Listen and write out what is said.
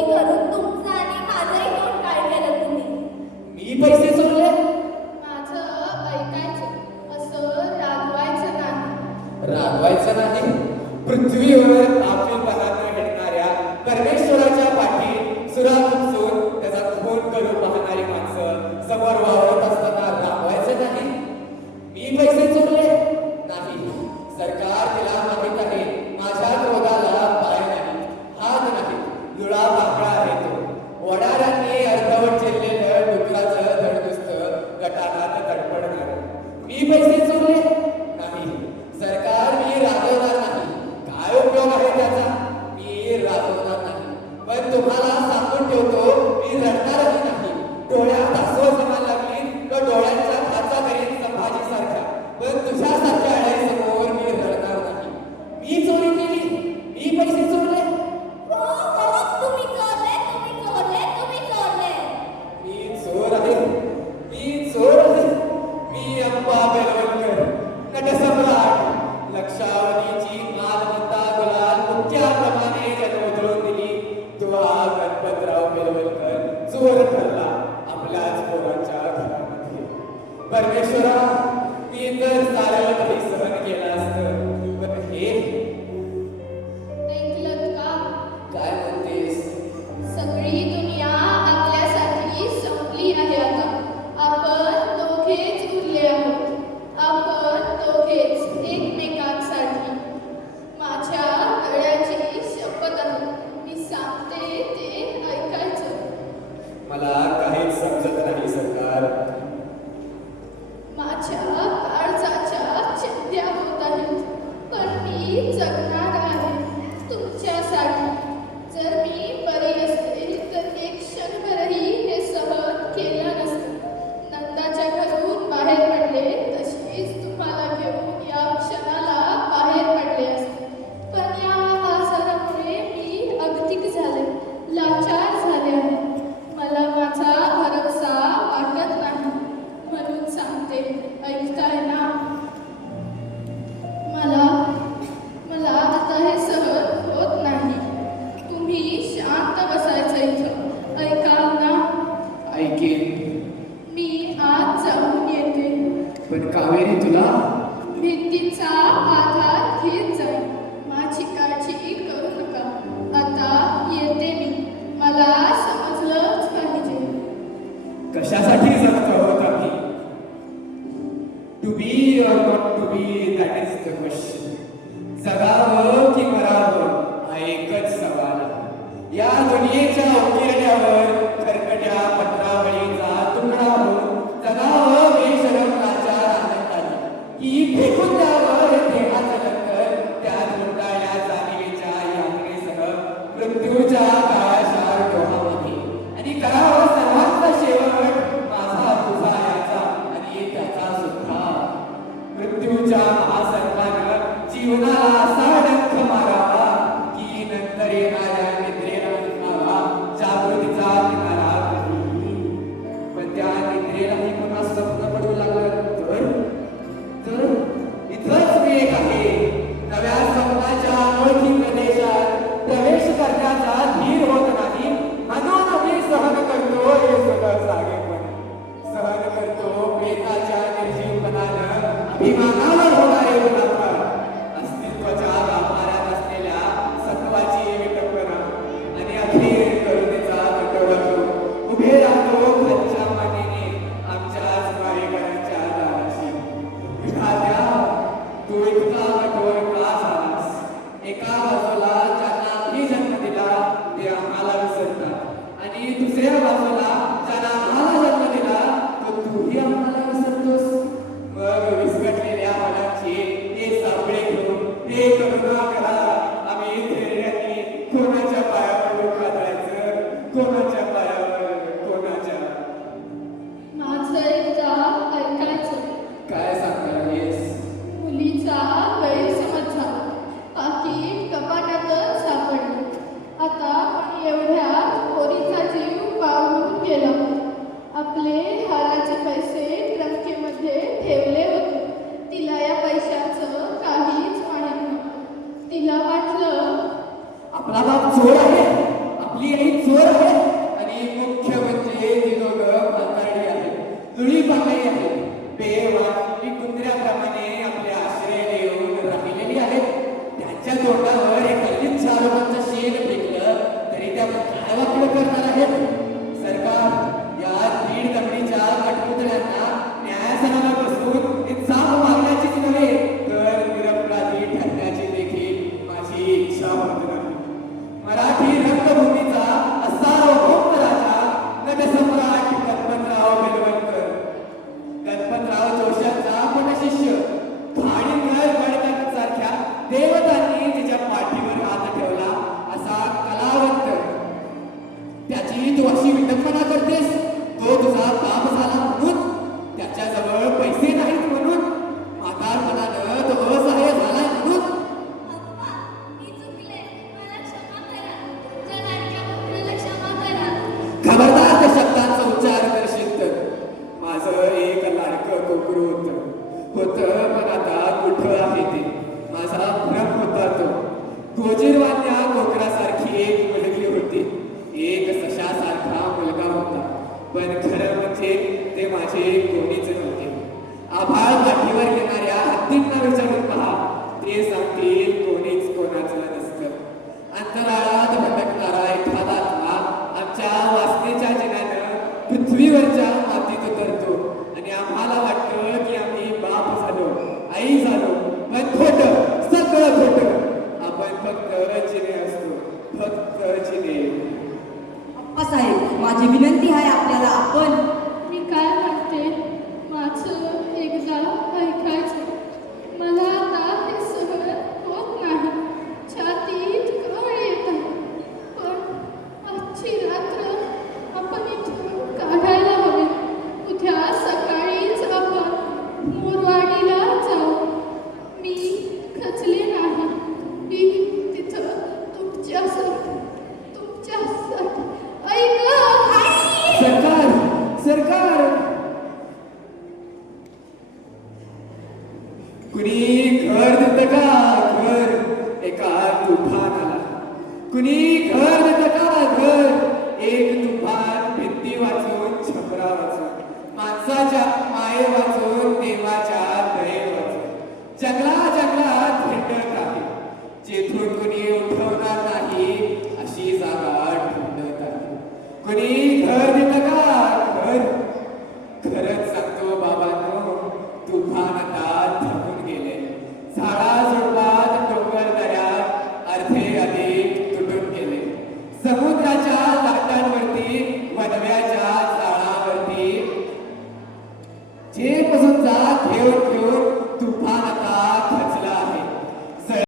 declaró tu ಈ ಪೈಸೆ केली मी आज जाऊन येते. पण कावेरी तुला? भिंतीचा आधार घेत जाईल माझी काळजी करू नका. आता येते मी. मला समजलंच पाहिजे. कशासाठी जगत आहोत आम्ही to be or not to be that is the question जगा Una momento, Pedro पृथ्वीवरच्या मातीत उतरतो आणि आम्हाला वाटतं की आम्ही बाप झालो आई झालो पण खोट सगळं खोट. आपण फक्त चिने असतो फक्त चिने अप्पासाहेब माझी विनंती आहे आपल्याला आपण मी काय म्हणते? कुणी घर देत का? घर. एका तुफान आला कुणी घर देत